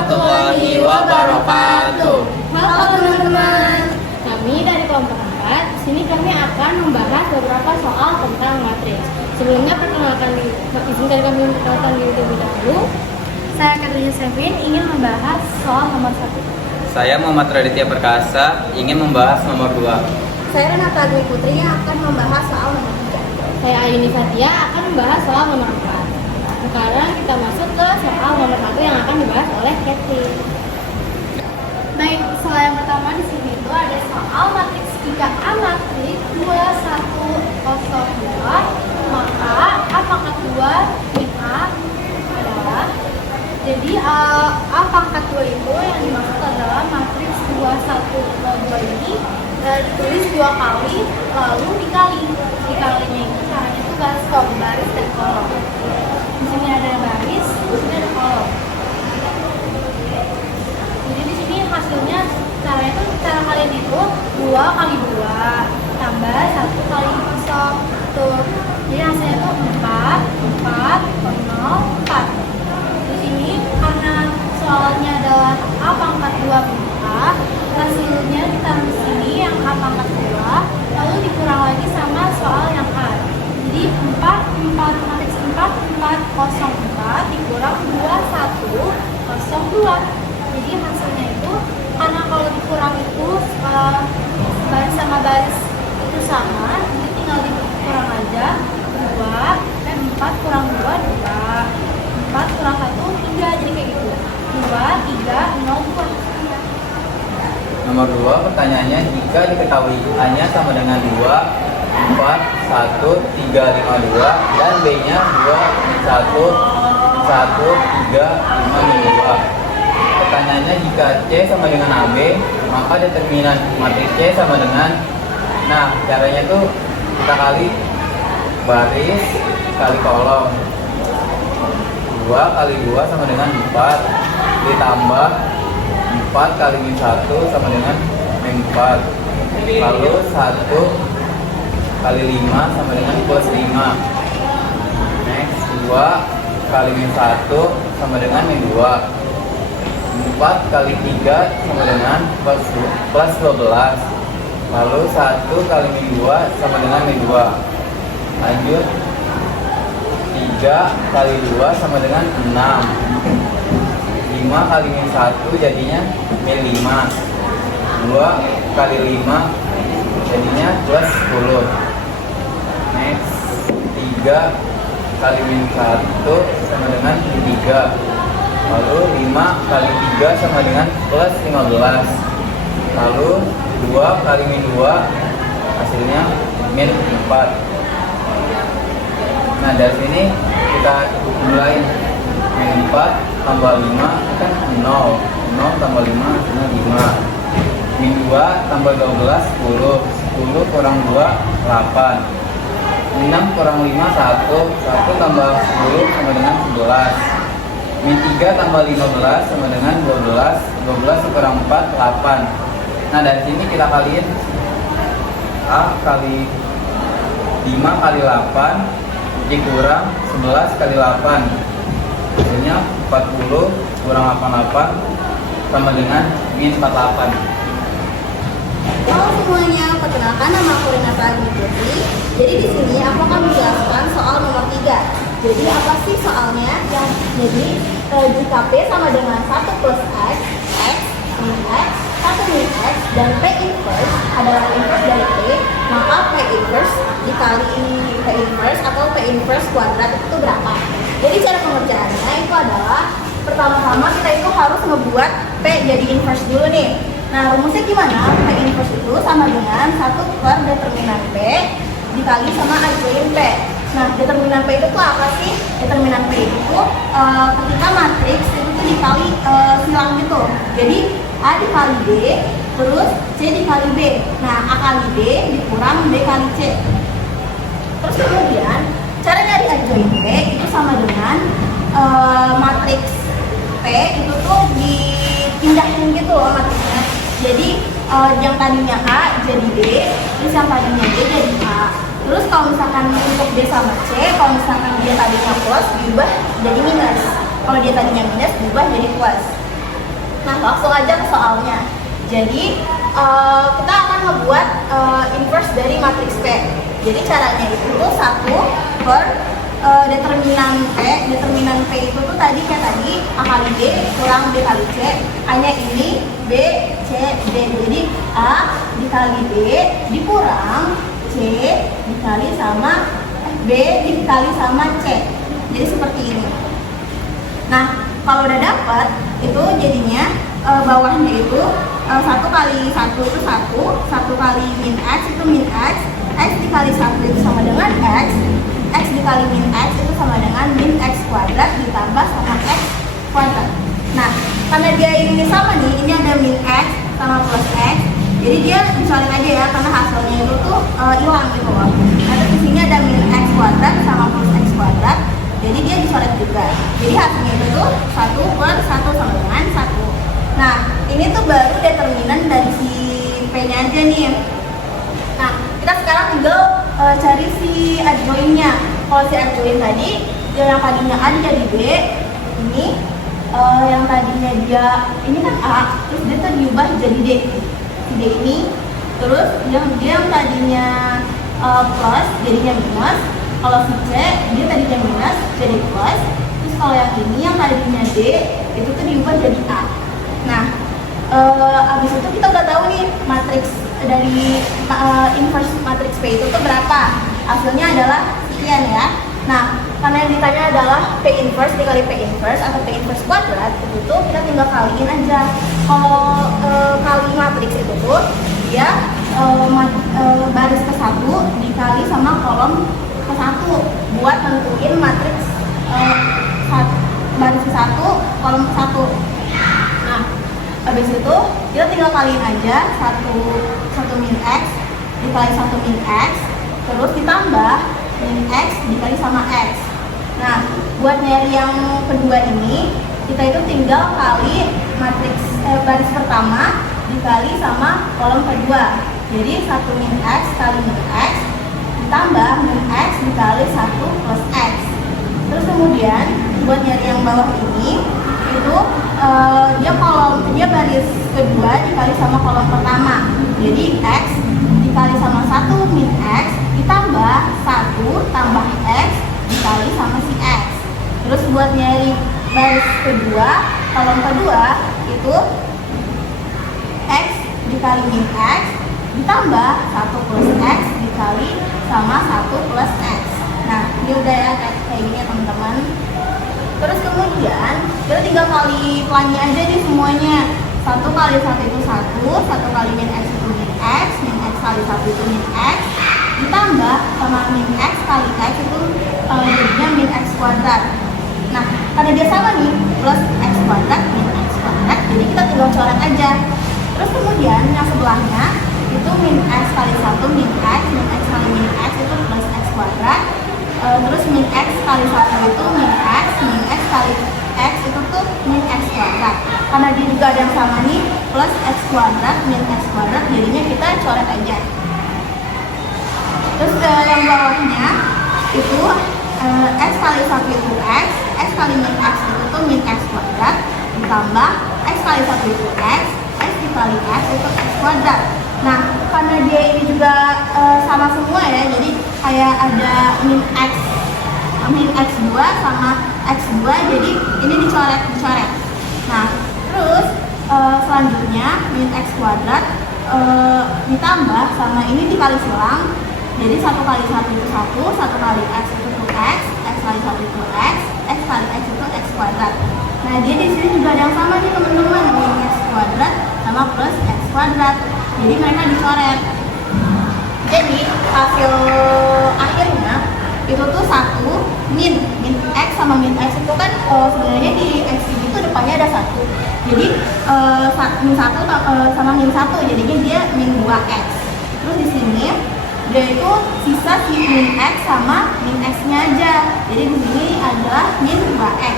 warahmatullahi wabarakatuh. Halo teman-teman. Kami dari kelompok 4, sini kami akan membahas beberapa soal tentang matriks. Sebelumnya izinkan kami memperkenalkan diri terlebih dahulu. Saya Katrina Sevin ingin membahas soal nomor 1. Saya Muhammad Raditya Perkasa ingin membahas nomor 2. Saya Renata Dwi Putri yang akan membahas soal nomor 3. Saya Ayuni Satya akan membahas soal nomor 4. Sekarang kita masuk ke soal nomor 1 yang akan dibahas oleh Catherine. Baik, soal yang pertama di sini itu ada soal matriks 3A matriks 2 1 0 2, maka A pangkat 2 min A adalah, jadi A pangkat 2 itu yang dimaksud adalah matriks 2 1 0 2 ini ditulis 2 kali lalu dikalinya itu caranya itu baris dan kolom. Di sini ada baris, di sini ada kolom. Jadi di sini hasilnya cara kalian itu 2 kali 2 tambah 1 kali kosong tuh. Jadi hasilnya itu 4 0 4. Di sini karena soalnya adalah A pangkat 2 min A, hasilnya ditaruh di sini yang A pangkat 2 lalu dikurang lagi sama soal yang A. Jadi 4 matriks 4 4 0 4 dikurang 2 1 0 2. Jadi hasilnya itu karena kalau dikurang itu baris sama baris itu sama, jadi tinggal dikurang aja 4 kurang 2 2, 4 kurang 1 3, jadi kayak gitu 2 3 0 2. Nomor 2 pertanyaannya, jika diketahui A-nya sama dengan 2 4 1 3 5 2 dan B-nya 2 1 1 3 5 2. Pertanyaannya, jika C sama dengan AB, maka determinan matriks C sama dengan, nah caranya tuh kita kali baris kali kolom. 2 kali 2 sama dengan 4 ditambah 4 kali min 1 sama dengan min 4, lalu 1 kali 5 sama dengan plus 5. Next 2 kali min 1 sama dengan min 2, 4 kali 3 sama dengan plus 12, lalu 1 kali min 2 sama dengan min 2. Lanjut 3 kali 2 sama dengan 6, 5 kali min 1 jadinya min 5, 2 kali 5 jadinya plus 10. Next 3 kali min 1 sama dengan min 3, lalu 5 kali 3 sama dengan plus 15, lalu 2 kali min 2 hasilnya min 4. Nah dari sini kita mulai min 4 tambah 5 kan 0 tambah 5 hasilnya 5, min 2 tambah 12 10 kurang 2 8, 6 kurang 5 1 tambah 10 sama dengan 11, min 3 tambah 15 sama dengan 12 kurang 4 8. Nah dari sini kita kaliin A kali 5 kali 8 dikurang 11 kali 8, hasilnya 40 kurang 88 sama dengan min 48. Halo semuanya, perkenalkan nama aku Renata Dwi Putri. Jadi di sini aku akan menjelaskan soal nomor 3. Jadi apa sih soalnya? Jadi jika P sama dengan 1 plus X, X min X, 1 min X, dan P inverse adalah inverse dari P, maka P inverse dikali P inverse atau P inverse kuadrat itu berapa? Jadi cara pengerjaannya itu adalah pertama-tama kita itu harus membuat P jadi inverse dulu nih. Nah rumusnya gimana? P inverse itu sama dengan 1 per determinan P dikali sama adjoint P. Nah, determinan P itu tuh apa sih? Determinan P itu ketika matriks itu tuh dikali silang gitu. Jadi A dikali B, terus C dikali B. Nah, A kali B dikurang B kali C. Terus kemudian cara nyari adjoint P itu sama dengan matriks P itu tuh dipindahin gitu loh matriksnya. Jadi yang tadinya A jadi B, terus yang tadinya B jadi A. Terus kalau misalkan untuk B sama C, kalau misalkan dia tadinya plus, diubah jadi minus. Kalau dia tadinya minus, diubah jadi plus. Nah, langsung aja ke soalnya. Jadi kita akan membuat inverse dari matriks P. Jadi caranya itu 1 per determinan P. Determinan P itu tuh tadi kayak tadi A kali B kurang B kali C. Hanya ini B, C, D. Jadi A dikali B dikurang C dikali sama B dikali sama C. Jadi seperti ini. Nah, kalau udah dapat itu jadinya bawahnya itu 1 kali 1 itu 1 kali min X itu min X, X dikali 1 itu sama dengan X, X dikali min X itu sama dengan min X kuadrat ditambah sama X kuadrat. Nah, karena dia ini sama nih, ini ada min X sama plus X, jadi dia dicoret aja ya, karena hasilnya itu tuh hilang gitu loh. Nah, terus di sini ada min X kuadrat sama plus X kuadrat, jadi dia dicoret juga. Jadi hasilnya itu tuh 1 per 1 sama dengan 1. Nah, ini tuh baru determinan dari si P-nya aja nih. Nah, kita sekarang tinggal cari si adjoint-nya. Kalau si adjoint tadi, yang tadinya A jadi B, ini yang tadinya dia, ini kan A, terus dia tuh diubah jadi D. D ini, terus dia yang tadinya plus, jadinya minus. Kalau si C, dia tadinya minus, jadi plus. Terus kalau yang ini, yang tadinya D, itu tuh diubah jadi A. Nah, abis itu kita udah tahu nih matriks dari inverse matriks P itu tuh berapa. Hasilnya adalah sekian ya. Nah, karena yang ditanya adalah P inverse dikali P inverse atau P inverse kuadrat, itu tuh kita tinggal kaliin aja. Kalau kali matriks itu tuh dia baris ke-1 dikali sama kolom ke-1 buat nentuin matriks baris ke-1 kolom ke-1. Nah, habis itu kita tinggal kaliin aja 1 min X dikali 1 min X, terus ditambah min X dikali sama X. Nah, buat nyari yang kedua ini, kita itu tinggal kali matriks baris pertama dikali sama kolom kedua. Jadi 1 min X kali min X ditambah min X dikali 1 plus X. Terus kemudian buat nyari yang bawah ini, itu dia baris kedua dikali sama kolom pertama. Jadi X dikali sama 1 min X ditambah 1 tambah X dikali sama si X. Terus buat nyari baris kedua, kolom kedua itu X dikali min X ditambah 1 plus X dikali sama 1 plus X. Nah, ini udah ya kayak gini ya teman-teman. Terus kemudian kita tinggal kali pelangi aja nih semuanya. 1 kali 1 itu 1 kali min X itu min X kali 1 itu min X, ditambah sama min X kali X itu jadinya min X kuadrat. Nah, karena dia sama nih, plus X kuadrat min X kuadrat, jadi kita tinggal coret aja. Terus kemudian yang sebelahnya itu min X kali 1 min X kali min X itu plus X kuadrat. Terus min X kali 1 itu min X kali X itu tuh min X kuadrat. Karena dia juga ada yang sama nih, plus X kuadrat min X kuadrat, jadinya kita coret aja. Terus yang bawahnya itu X kali 1 itu X kali min X itu tuh min X kuadrat, ditambah X kali 1 itu X dikali X itu X kuadrat. Nah, karena dia ini juga sama semua ya, jadi kayak ada min X2 sama X2, jadi ini dicoret. Nah, terus selanjutnya min X kuadrat ditambah sama ini dikali silang, jadi 1 kali 1 itu 1 kali X itu tuh X kali 1 itu X kali X itu X kuadrat. Nah, dia di sini juga ada yang sama nih teman-teman, min X kuadrat sama plus X kuadrat, jadi mereka dicoret. Jadi hasil akhirnya itu tuh 1 min X sama min X itu kan sebenarnya di X itu depannya ada 1, jadi min 1 sama min 1, jadinya dia min 2X. Terus di sini dia itu sisa si min X sama min X nya aja, jadi di sini adalah min 2X.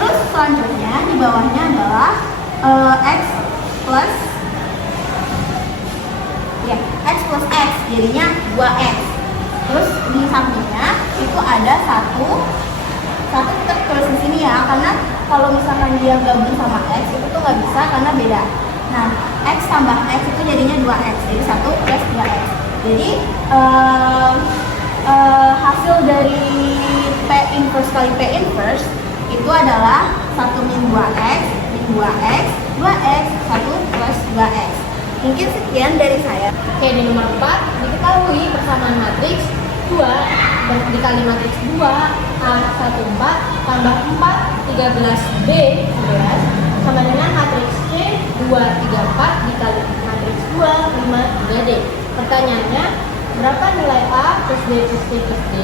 Terus selanjutnya di bawahnya adalah X plus X jadinya 2X. Terus di sampingnya itu ada satu kita tulis di sini ya, karena kalau misalkan dia gabung sama X itu tuh nggak bisa karena beda. Nah, X tambah X itu jadinya 2X, jadi 1 plus 2X. Jadi hasil dari P inverse kali P inverse itu adalah 1 min 2X, min 2X, 2X, 1 plus 2X. Mungkin sekian dari saya. Oke, di nomor 4 diketahui persamaan matriks 2 dikali matriks 2 A14 tambah 4 13B 11 sama dengan matriks C 234 dikali matriks 2 5 3D. Pertanyaannya, berapa nilai A plus B plus C plus D?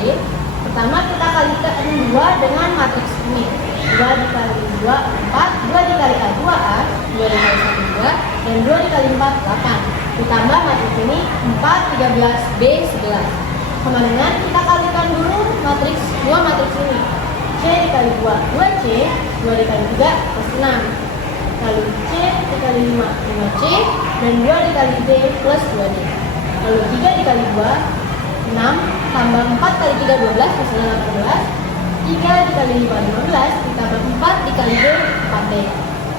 Pertama kita kalikan 2 dengan matriks ini. 2 dikali 2 4, 2 dikali A 2A, 2 dikali 1 2, dan 2 dikali 4 8. Ditambah matriks ini 4 13B 11 sama dengan kita kalikan dulu matriks 2 matriks ini. C dikali 2 2C, 2 dikali 3 plus 6, lalu C dikali 5 5C, dan 2 dikali D plus 2D. Lalu 3 dikali 2 6 tambah 4 kali 3 12 hasilnya 18. 3 dikali 5 15 ditambah 4 dikali D 4D.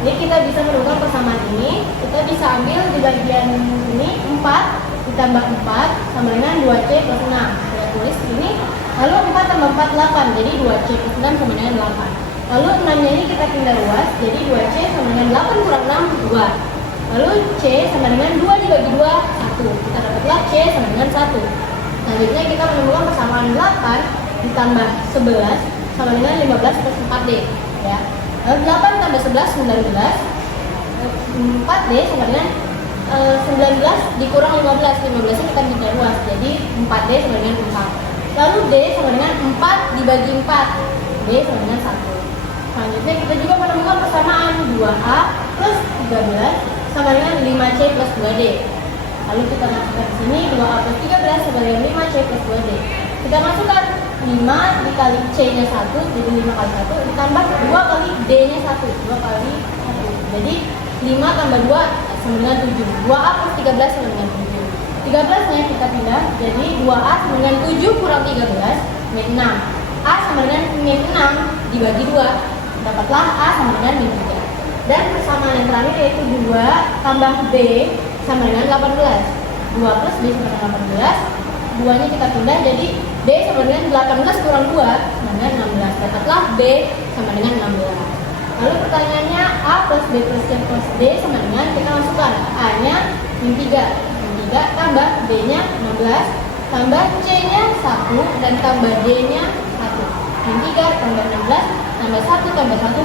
Jadi kita bisa menemukan persamaan ini. Kita bisa ambil di bagian ini 4 ditambah 4 sama dengan 2C plus 6. Saya tulis ini. Lalu 4 tambah 4 8. Jadi 2C plus 6 sama dengan 8. Lalu 6-nya ini kita pindah ruas. Jadi 2C sama dengan 8 kurang 6 2. Lalu C sama dengan 2 dibagi 2 1. Kita dapatlah C sama dengan 1. Selanjutnya kita menemukan persamaan 8 ditambah 11 sama dengan 15 plus 4D, ya. Lalu 8 tambah 11 19. 4D sama dengan 19 dikurang 15. 15 nya kita pindah ruas. Jadi 4D sama dengan 4. Lalu D sama dengan 4 dibagi 4. D sama dengan 1. Selanjutnya kita juga menemukan persamaan 2A plus 13 sama dengan 5C plus 2D. Lalu kita masukkan di sini 2A plus 13 sama dengan 5C plus 2D. Kita masukkan 5 dikali C-nya 1, jadi 5 kali 1, ditambah 2 kali D-nya 1, 2 kali 1. Jadi 5 tambah 2 sama dengan 7. 2A plus 13 sama dengan 7. 13-nya kita pindah, jadi 2A sama dengan 7 kurang 13, min 6. A sama dengan min 6 dibagi 2, dapatlah A sama dengan min 3. Dan persamaan yang terakhir yaitu 2 tambah B sama dengan 18. 2 plus B sama dengan 18. 2-nya kita pindah, jadi D sama dengan 18 kurang 2 sama dengan 16. Dapatlah B sama dengan 16. Lalu pertanyaannya A plus B plus C plus D sama dengan, kita masukkan A-nya min 3. Min 3 tambah B-nya 16 tambah C-nya 1 dan tambah D-nya 1. Min 3 tambah 16 tambah 1 tambah 1